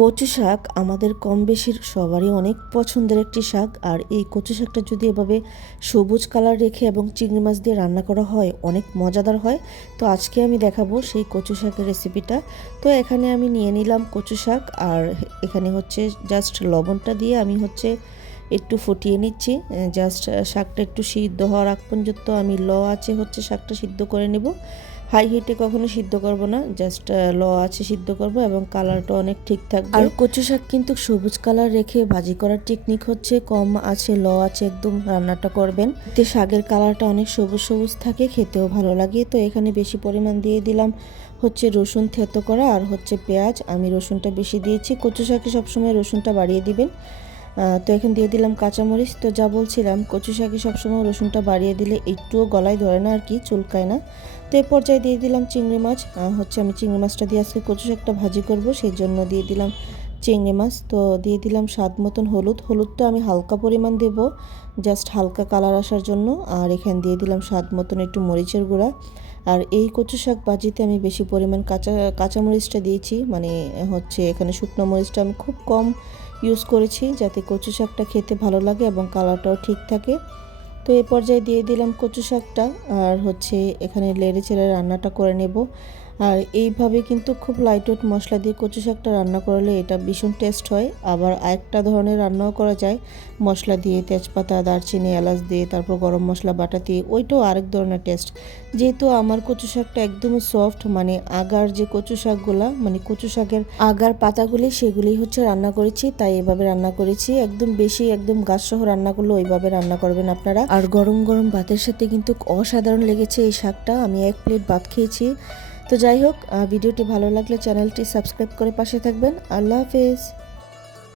কচু শাক আমাদের কম বেশির সবারই অনেক পছন্দের একটি শাক। আর এই কচু শাকটা যদি এভাবে সবুজ কালার রেখে এবং চিংড়ি মাছ দিয়ে রান্না করা হয় অনেক মজাদার হয়। তো আজকে আমি দেখাবো সেই কচু শাকের রেসিপিটা। তো এখানে আমি নিয়ে নিলাম কচু শাক, আর এখানে হচ্ছে জাস্ট লবণটা দিয়ে আমি হচ্ছে একটু ফুটিয়ে নিচ্ছি। জাস্ট শাকটা একটু সিদ্ধ হওয়ার আগ পর্যন্ত আমি আছে হচ্ছে শাকটা সিদ্ধ করে নেব। হাই হিটে কখনো সিদ্ধ করব না, জাস্ট আছে সিদ্ধ করব এবং কালারটা অনেক ঠিক থাকবে। আর কচু শাক কিন্তু সবুজ কালার রেখে ভাজি করার টেকনিক হচ্ছে কম আছে আছে একদম রান্নাটা করবেন, এতে শাকের কালারটা অনেক সবুজ সবুজ থাকে, খেতেও ভালো লাগে। তো এখানে বেশি পরিমাণ দিয়ে দিলাম হচ্ছে রসুন থেতো করা, আর হচ্ছে পেঁয়াজ। আমি রসুনটা বেশি দিয়েছি, কচু শাকে সবসময় রসুনটা বাড়িয়ে দিবেন। তো এখন দিয়ে দিলাম কাঁচামরিচ। তো যা বলছিলাম, কচু শাকে সবসময় রসুনটা বাড়িয়ে দিলে একটুও গলায় ধরে না আর কি, চুলকায় না। তো এ পর্যায়ে দিয়ে দিলাম চিংড়ি মাছ। হচ্ছে আমি চিংড়ি মাছটা দিয়ে আজকে কচু শাকটা ভাজি করব, সেই জন্য দিয়ে দিলাম চিংড়ি মাছ। তো দিয়ে দিলাম স্বাদ মতন হলুদটা আমি হালকা পরিমাণ দেব, জাস্ট হালকা কালার আসার জন্য। আর এখানে দিয়ে দিলাম স্বাদ মতন একটু মরিচের গুঁড়া। আর এই কচু শাক ভাজিতে আমি বেশি পরিমাণ কাঁচামরিচটা দিয়েছি, মানে হচ্ছে এখানে শুকনো মরিচটা আমি খুব কম ইউজ করেছি, যাতে কচু শাকটা খেতে ভালো লাগে এবং কালারটাও ঠিক থাকে। তো এই পর্যায়ে দিয়ে দিলাম কচু শাকটা, আর হচ্ছে এখানে নেড়ে চেড়ে রান্নাটা করে নেব। আর এইভাবে কিন্তু খুব লাইটওয়েট মশলা দিয়ে কচু শাকটা রান্না করলে এটা ভীষণ টেস্ট হয়। আবার আরেকটা ধরনের রান্নাও করা যায় মশলা দিয়ে, তেজপাতা, দারচিনি, এলাচ দিয়ে, তারপর গরম মশলা বাটা দিয়ে, ওইটাও আরেক ধরনের টেস্ট। যেহেতু আমার কচু শাকটা একদমই সফট, মানে আগার যে কচু শাকগুলা, মানে কচু শাকের আগার পাতাগুলি, সেগুলি হচ্ছে রান্না করেছি, তাই এভাবে রান্না করেছি। একদম বেশি একদম গাছ সহ রান্না করলে ওইভাবে রান্না করবেন আপনারা। আর গরম গরম ভাতের সাথে কিন্তু অসাধারণ লেগেছে এই শাকটা। আমি 1 প্লেট ভাত খেয়েছি। তো যাই হোক, ভিডিওটি ভালো লাগলে চ্যানেলটি সাবস্ক্রাইব করে পাশে থাকবেন। আল্লাহ হাফেজ।